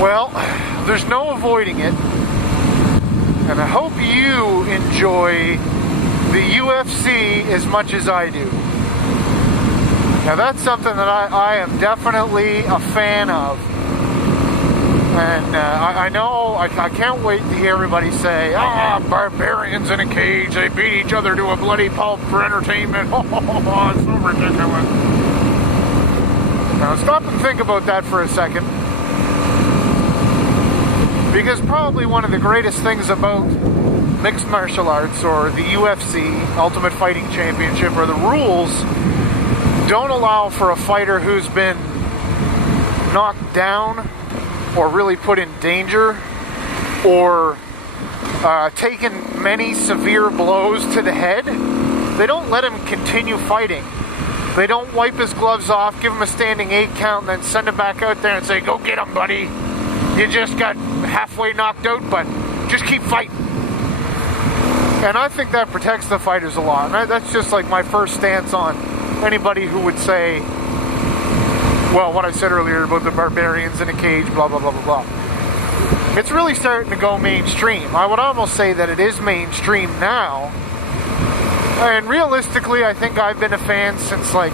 Well, there's no avoiding it, and I hope you enjoy the UFC as much as I do. Now that's something that I am definitely a fan of, and I know I can't wait to hear everybody say, barbarians in a cage, they beat each other to a bloody pulp for entertainment. Oh, it's so ridiculous. Now stop and think about that for a second. Because probably one of the greatest things about mixed martial arts or the UFC, Ultimate Fighting Championship, or the rules don't allow for a fighter who's been knocked down or really put in danger or taken many severe blows to the head. They don't let him continue fighting. They don't wipe his gloves off, give him a standing 8 count, and then send him back out there and say, go get him, buddy. You just got halfway knocked out, but just keep fighting. And I think that protects the fighters a lot. And that's just like my first stance on anybody who would say, well, what I said earlier about the barbarians in a cage, blah, blah, blah, blah, blah. It's really starting to go mainstream. I would almost say that it is mainstream now. And realistically, I think I've been a fan since like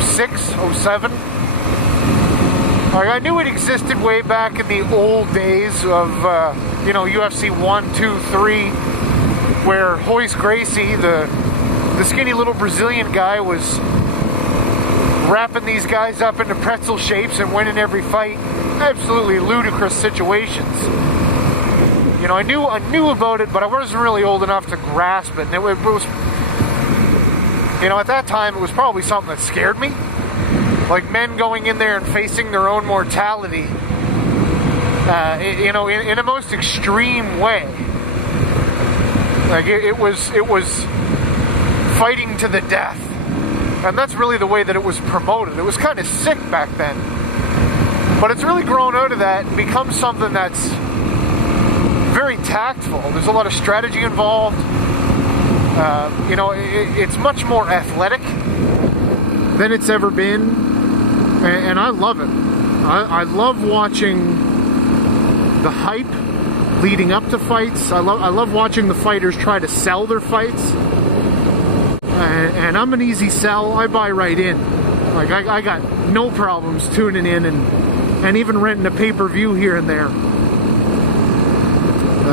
06, 07. I knew it existed way back in the old days of, UFC 1, 2, 3, where Royce Gracie, the skinny little Brazilian guy, was wrapping these guys up into pretzel shapes and winning every fight. Absolutely ludicrous situations. I knew about it, but I wasn't really old enough to grasp it. And it was, at that time, it was probably something that scared me. Like men going in there and facing their own mortality, in a most extreme way. Like it was fighting to the death, and that's really the way that it was promoted. It was kind of sick back then, but it's really grown out of that and become something that's very tactful. There's a lot of strategy involved. It's much more athletic than it's ever been. And I love it. I love watching the hype leading up to fights. I love watching the fighters try to sell their fights. And I'm an easy sell. I buy right in. Like I got no problems tuning in and even renting a pay-per-view here and there.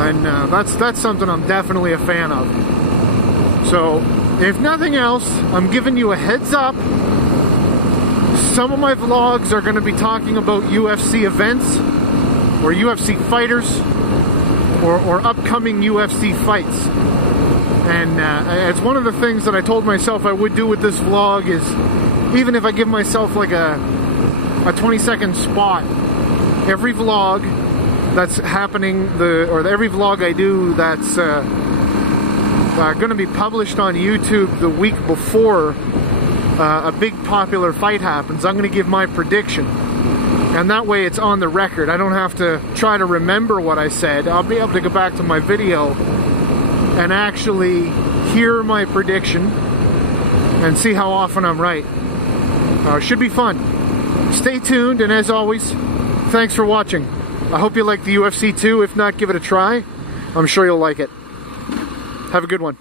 And that's something I'm definitely a fan of. So if nothing else, I'm giving you a heads up. Some of my vlogs are going to be talking about UFC events or UFC fighters or upcoming UFC fights. And it's one of the things that I told myself I would do with this vlog is, even if I give myself like a 20-second spot, every vlog that's happening, every vlog I do that's going to be published on YouTube the week before a big popular fight happens, I'm going to give my prediction. And that way it's on the record. I don't have to try to remember what I said. I'll be able to go back to my video and actually hear my prediction and see how often I'm right. Should be fun. Stay tuned, and as always, thanks for watching. I hope you like the UFC too. If not, give it a try. I'm sure you'll like it. Have a good one.